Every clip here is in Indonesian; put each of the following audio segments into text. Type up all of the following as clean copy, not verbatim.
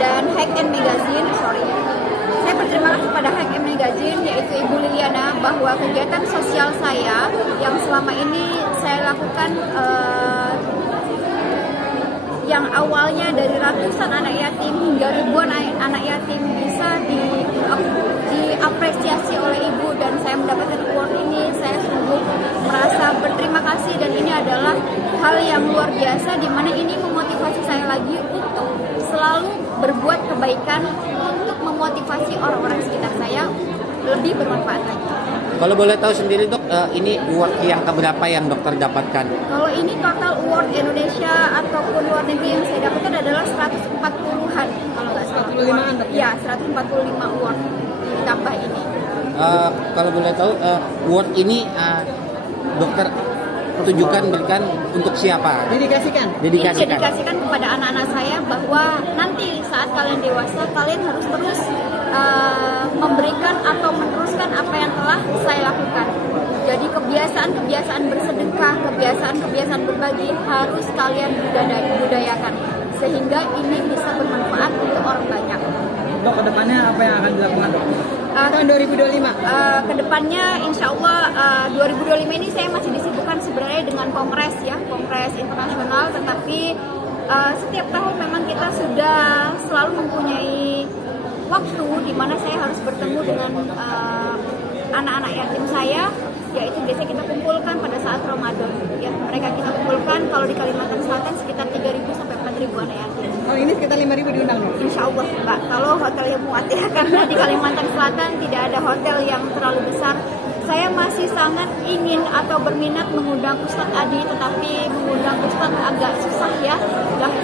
dan Hack and Magazine, saya berterima kasih pada Hack and Magazine, yaitu Ibu Liliana, bahwa kegiatan sosial saya yang selama ini saya lakukan, yang awalnya dari ratusan anak yatim hingga ribuan anak yatim bisa diapresiasi oleh Ibu, dan saya mendapatkan award ini. Saya sungguh merasa berterima kasih, dan ini adalah hal yang luar biasa, di mana ini memotivasi saya lagi untuk selalu berbuat kebaikan, untuk memotivasi orang-orang sekitar saya lebih bermanfaat lagi. Kalau boleh tahu sendiri dok, ini award yang keberapa yang dokter dapatkan? Kalau ini total award Indonesia ataupun luar negeri yang saya dapatkan adalah 140-an, kalau nggak salah. 145-an? Ya, 145 award ditambah ini. Kalau boleh tahu, award ini dokter berikan untuk siapa? Dedikasikan. Ini dedikasikan kepada anak-anak saya, bahwa nanti saat kalian dewasa, kalian harus terus memberikan atau meneruskan apa yang telah saya lakukan. Jadi kebiasaan bersedekah, kebiasaan berbagi harus kalian budayakan, sehingga ini bisa bermanfaat untuk orang banyak. Dok, kedepannya apa yang akan dilakukan dok? Tahun 2025? Kedepannya insya Allah 2025 ini saya masih disibukkan sebenarnya dengan kongres internasional, tetapi setiap tahun memang kita sudah selalu mempunyai waktu di mana saya harus bertemu dengan anak-anak yatim saya, yaitu biasanya kita kumpulkan pada saat Ramadan. Ya, mereka kita kumpulkan, kalau di Kalimantan Selatan sekitar 3.000 sampai 4.000 anak yatim. Oh, ini sekitar 5.000 diundang dok? Insya Allah Mbak, kalau hotelnya muat ya, karena di Kalimantan Selatan tidak ada hotel yang terlalu besar. Saya masih sangat ingin atau berminat mengundang Ustadz Adi, tetapi mengundang Ustadz agak susah ya.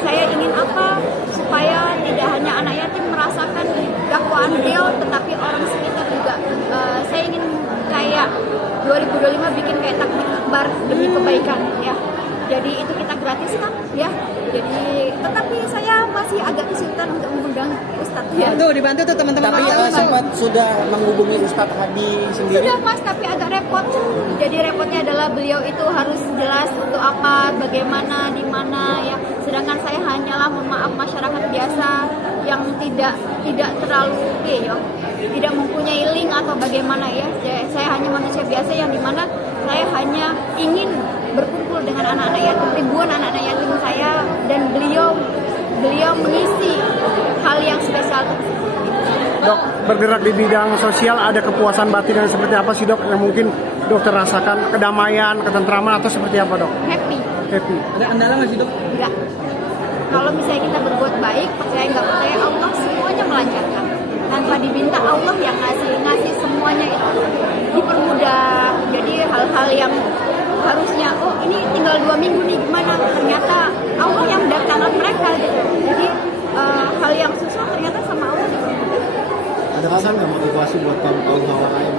Saya ingin apa? Supaya tidak hanya anak yatim merasakan dakwaan beliau, tetapi orang sekitar juga. Saya ingin kayak 2025 bikin kayak takbir akbar demi kebaikan ya. Jadi itu kita gratiskan ya. Jadi tetapi saya masih agak kesulitan untuk mengundang Ustadz ya. Tuh dibantu tuh teman-teman. Tapi sempat sudah menghubungi Ustadz Hadi sendiri? Sudah Mas, tapi agak repot. Jadi repotnya adalah beliau itu harus jelas untuk apa, bagaimana, di mana ya. Sedangkan saya hanyalah, mohon maaf, masyarakat biasa yang tidak terlalu tidak mempunyai link atau bagaimana ya. Saya hanya manusia biasa yang dimana saya hanya ingin berkumpul dengan anak-anak yatim, ribuan anak-anak yatim saya, dan beliau mengisi hal yang spesial. Dok, bergerak di bidang sosial, ada kepuasan batin yang seperti apa sih dok yang mungkin dokter rasakan? Kedamaian, ketentraman, atau seperti apa dok? Happy. Ada kendala nggak sih dok? Enggak. Kalau misalnya kita berbuat baik, percaya nggak percaya, Allah semuanya melancarkan. Tanpa diminta, Allah yang ngasih semuanya itu dipermudah. Jadi hal-hal yang harusnya ini tinggal 2 minggu nih gimana, ternyata Allah yang mendatangkan mereka gitu. Jadi hal yang susah ternyata sama Allah dipermudah. Ada pesan nggak motivasi buat kawan-kawan lain?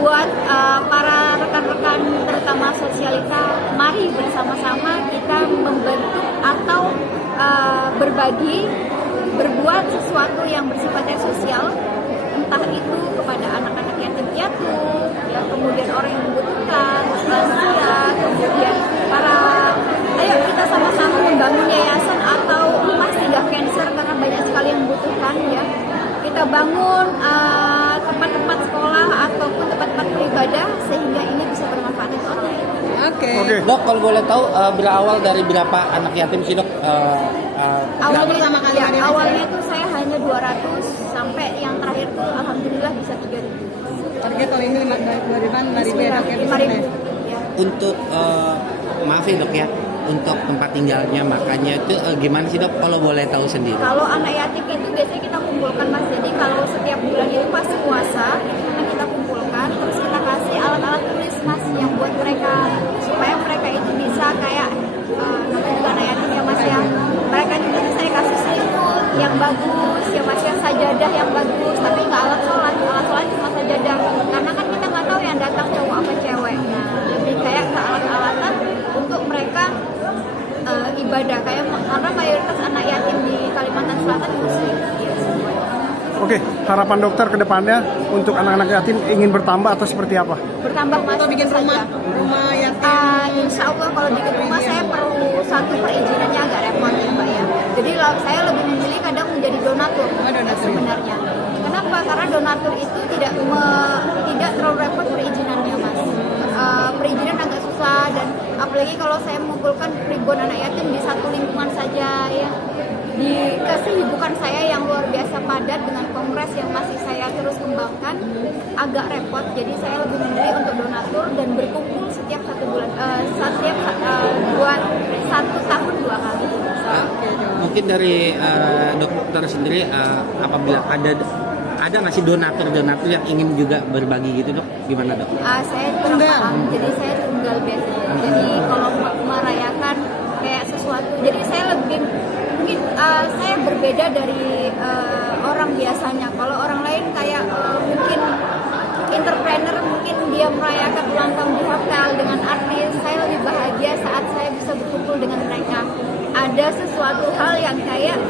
Buat para rekan-rekan terutama sosialita, mari bersama-sama kita membentuk atau berbagi, berbuat sesuatu yang bersifatnya sosial, entah itu kepada anak-anak yatim piatu, ya, kemudian orang yang membutuhkan, lansia, kemudian ayo kita sama-sama membangun yayasan atau rumah singgah cancer, karena banyak sekali yang membutuhkan ya. Kita bangun tempat-tempat sekolah ataupun tempat-tempat beribadah sehingga ini bisa bermanfaat untuk orang lain. Oke. Dok, kalau boleh tahu berawal dari berapa anak yatim sih dok? Awalnya tuh saya hanya 200 sampai yang terakhir tuh alhamdulillah bisa 3.000. Target tahun ini 5.000 ya dok? 5.000 ya. Untuk maaf ya dok ya, untuk tempat tinggalnya, makannya itu gimana sih dok kalau boleh tahu sendiri? Kalau anak yatim itu biasanya kita kumpulkan Mas, jadi kalau setiap bulan itu pas puasa itu memang kita kumpulkan, terus kita kasih alat-alat tulis Mas yang buat mereka, supaya mereka itu bisa kayak namanya juga anak yatim ya Mas ya, mereka juga saya kasih selimut yang bagus ya Mas ya, sajadah yang bagus, tapi nggak alat sholat cuma sajadah, karena kan kita nggak tahu yang datang cowok apa cewek. Nah, lebih kayak ke alat-alatan untuk mereka ibadah, kayak karena mayoritas anak yatim di Kalimantan Selatan muslim. Oke, harapan dokter ke depannya untuk anak-anak yatim ingin bertambah atau seperti apa? Bertambah Mas, Atau bikin saja. rumah yatim? Insya Allah kalau bikin rumah saya perlu satu perizinannya agak repot ya Mbak ya. Jadi donatur itu tidak terlalu repot perizinannya, Mas. Perizinan agak susah, dan apalagi kalau saya mengumpulkan ribuan anak yatim di satu lingkungan saja ya. Di kesibukan saya yang luar biasa padat dengan kongres yang masih saya terus kembangkan, agak repot. Jadi saya lebih memilih untuk donatur dan berkumpul setiap buat 1 tahun 2 kali. Mungkin dari dokter sendiri, apabila ada nggak sih donatur yang ingin juga berbagi gitu, Dok? Gimana, Dok? Saya kurang paham, jadi saya tunggal biasanya. Jadi kalau merayakan kayak sesuatu, jadi saya lebih mungkin saya berbeda dari orang biasanya. Kalau orang lain kayak mungkin entrepreneur, mungkin dia merayakan ulang tahun di hotel dengan artis. Saya lebih bahagia saat saya bisa berkumpul dengan mereka. Ada sesuatu hal yang kayak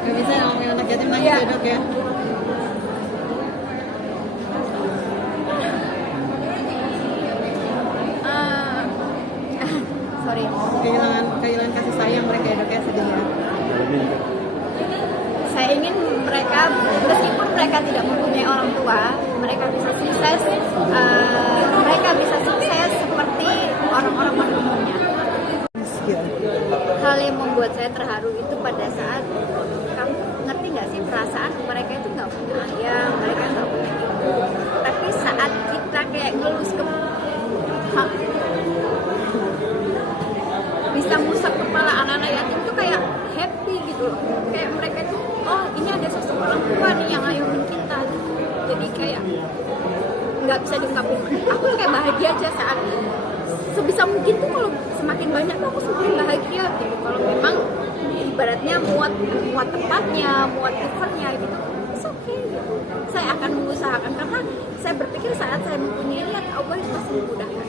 Gak bisa ngomongin anak yatim nangis ya, Dok ya. sorry. Kehilangan kasih sayang mereka ya, Dok ya, sedih ya. Saya ingin mereka, meskipun mereka tidak mempunyai orang tua, mereka bisa sukses. Mereka bisa sukses seperti orang-orang pada umumnya. Hal yang membuat saya terharu itu pada saat, kamu ngerti nggak sih perasaan mereka itu nggak punya ayah, mereka nggak punya ibu, tapi saat kita kayak ngelus ke bisa ngusap kepala anak-anak yatim itu kayak happy gitu loh. Kayak mereka itu, oh ini ada sosok orang tua nih yang ngayomin kita. Jadi kayak nggak bisa diungkapin. Aku tuh kayak bahagia aja saat sebisa mungkin tuh, kalau semakin banyak tuh aku semakin bahagia gitu. Kalau memang ibaratnya muat tempatnya, muat eventnya gitu, it's okay gitu. Saya akan mengusahakan, karena saya berpikir saat saya mempunyai niat, Allah itu pasti memudahkan.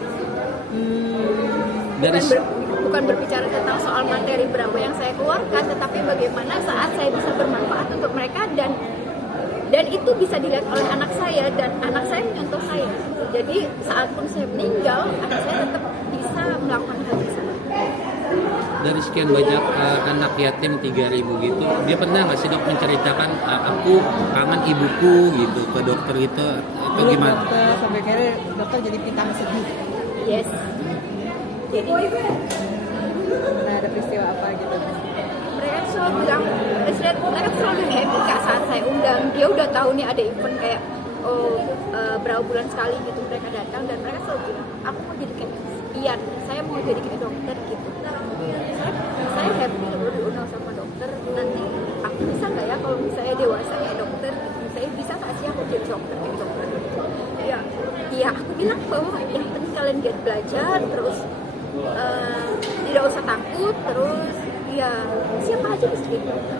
Bukan berbicara tentang soal materi berapa yang saya keluarkan, tetapi bagaimana saat saya bisa bermanfaat untuk mereka, dan itu bisa dilihat oleh anak saya, dan anak saya menyontoh saya. Jadi saat pun saya meninggal, anak saya tetap bisa melakukan hal yang sama. Dari sekian banyak anak yatim 3.000 gitu, dia pernah nggak sih, Dok, menceritakan aku kangen ibuku gitu ke dokter gitu, atau gimana? Dokter, sampai akhirnya dokter jadi pitang sedih. Yes. Jadi Nah, ada peristiwa apa gitu? mereka selalu bilang, mereka selalu happy Kak, saat saya undang. Dia udah tahu nih ada event kayak berapa bulan sekali gitu mereka datang, dan mereka selalu bilang, aku mau jadi kayak Ian, saya mau jadi kayak dokter gitu. Saya happy kalau diundang sama dokter. Nanti aku bisa nggak ya kalau misalnya dewasa kayak dokter, saya bisa nggak sih aku jadi dokter kayak dokter? Ya aku bilang bahwa yang penting kalian giat belajar, terus tidak usah takut, terus ya siapa aja bisa jadi dokter.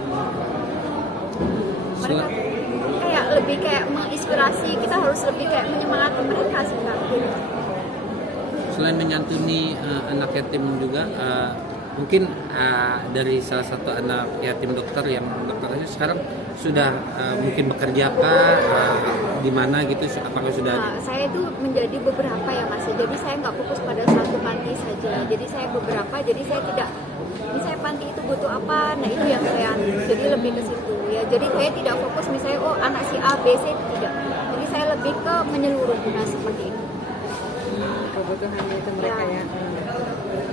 Mereka kayak lebih kayak menginspirasi, kita harus lebih kayak menyemangati mereka sih Kak. Selain menyantuni anak yatim juga, mungkin dari salah satu anak yatim dokter yang dokternya sekarang sudah mungkin bekerja di mana gitu, apakah sudah? Saya itu menjadi beberapa ya Mas, jadi saya nggak fokus pada satu panti saja, jadi saya beberapa, jadi saya tidak, misalnya panti itu butuh apa, nah itu yang saya, jadi lebih ke situ ya. Jadi saya tidak fokus misalnya anak si A, B, C, tidak, jadi saya lebih ke menyeluruh, nah seperti itu. Kebutuhannya itu mereka ya.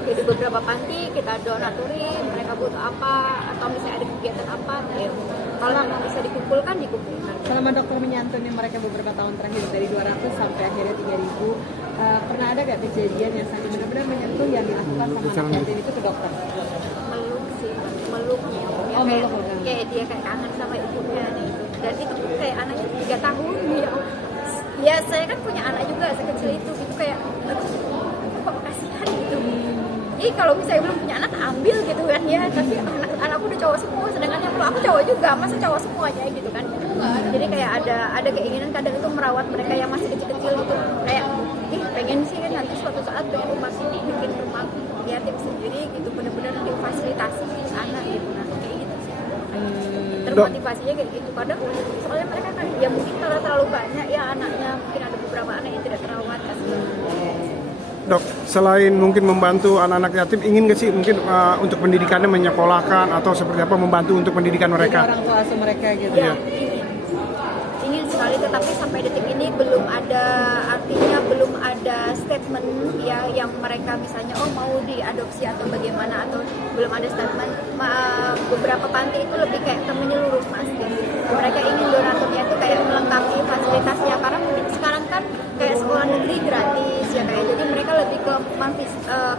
Jadi beberapa panti kita donaturi, mereka butuh apa, atau misalnya ada kegiatan apa, ya kalau memang bisa dikumpulkan. Selama dokter menyantuni mereka beberapa tahun terakhir, dari 200 sampai akhirnya 3.000, pernah ada gak kejadian yang sampai benar-benar menyentuh yang dilakukan sama anak yatim itu ke dokter? Meluk ya, kayak dia kayak kangen sama ibunya nih. Dan itu kayak anaknya 3 tahun ya saya kan punya anak juga sekecil itu gitu, kayak kok kasihan gitu. Jadi kalau misalnya belum punya anak ambil gitu kan ya, tapi anakku udah cowok semua, sedangkan yang aku cowok juga, masa cowok semuanya gitu kan. Jadi kayak ada keinginan kadang itu merawat mereka yang masih kecil-kecil gitu, kayak pengen sih kan nanti suatu saat pengen bikin rumah yatim sendiri gitu, benar-benar difasilitasi di sana gitu, nah kayak gitu sih. Termotivasinya kayak gitu, kadang soalnya mereka kan ya mungkin kalau terlalu banyak ya anaknya, mungkin ada beberapa anak yang tidak terawat, kasihan. Dok, selain mungkin membantu anak-anak yatim, ingin nggak sih mungkin untuk pendidikannya menyekolahkan atau seperti apa membantu untuk pendidikan Jadi mereka? orang tua asuh mereka gitu. Iya. Ingin sekali, tetapi sampai detik ini belum ada, artinya belum ada statement ya yang mereka misalnya mau diadopsi atau bagaimana, atau belum ada statement. Beberapa panti itu lebih kayak menyeluruh Mas. Mereka ingin donaturnya itu kayak melengkapi fasilitasnya, karena sekarang kan kayak sekolah negeri gratis ya, kayak jadi mereka lebih ke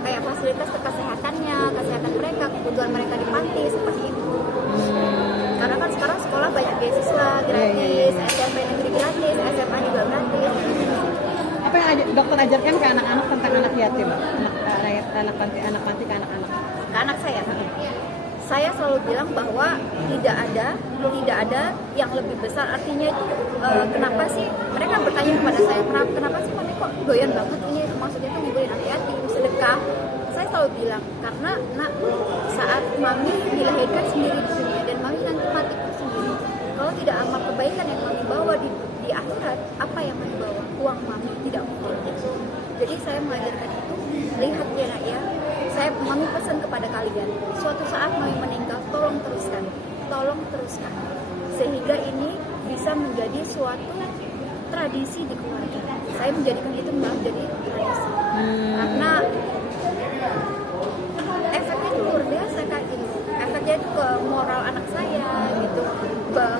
kayak fasilitas kesehatannya, kesehatan mereka, kebutuhan mereka di panti seperti itu. Karena kan sekarang sekolah banyak beasiswa gratis, SMP negeri gratis, SMA juga gratis. Apa yang dokter ajarkan ke anak-anak tentang anak yatim, anak panti ke anak-anak? Ke anak saya selalu bilang bahwa tidak ada yang lebih besar. Artinya itu kenapa sih mereka bertanya kepada saya, kenapa sih mami kok doyan banget ini, maksudnya itu ngibulin anak yatim, sedekah. Saya selalu bilang karena nak, saat mami dilahirkan sendiri di dunia dan mami nanti mati pun sendiri. Kalau tidak amal kebaikan yang mami bawa di akhirat, apa yang mami bawa? Uang mami tidak mungkin. Jadi saya mengajarkan itu, lihat ya nak ya. Mami pesan kepada kalian, suatu saat mami meninggal, tolong teruskan, sehingga ini bisa menjadi suatu tradisi di keluarga. Saya menjadikan itu menjadi tradisi, karena efeknya itu luar biasa Kak gitu. Efeknya itu ke moral anak saya gitu,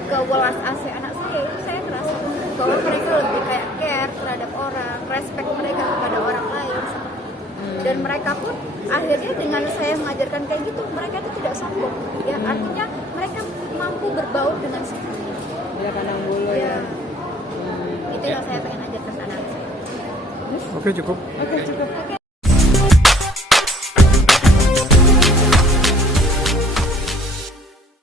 ke welas asih anak saya, itu saya merasa bahwa mereka lebih kayak care terhadap orang, respect mereka kepada orang lain. Dan mereka pun akhirnya dengan saya mengajarkan kayak gitu, mereka itu tidak sombong ya, artinya mereka mampu berbaur dengan semuanya. Tidak pandang bulu ya. Itu yang saya pengen ajarkan ke anak saya. Oke, cukup. Oke, cukup.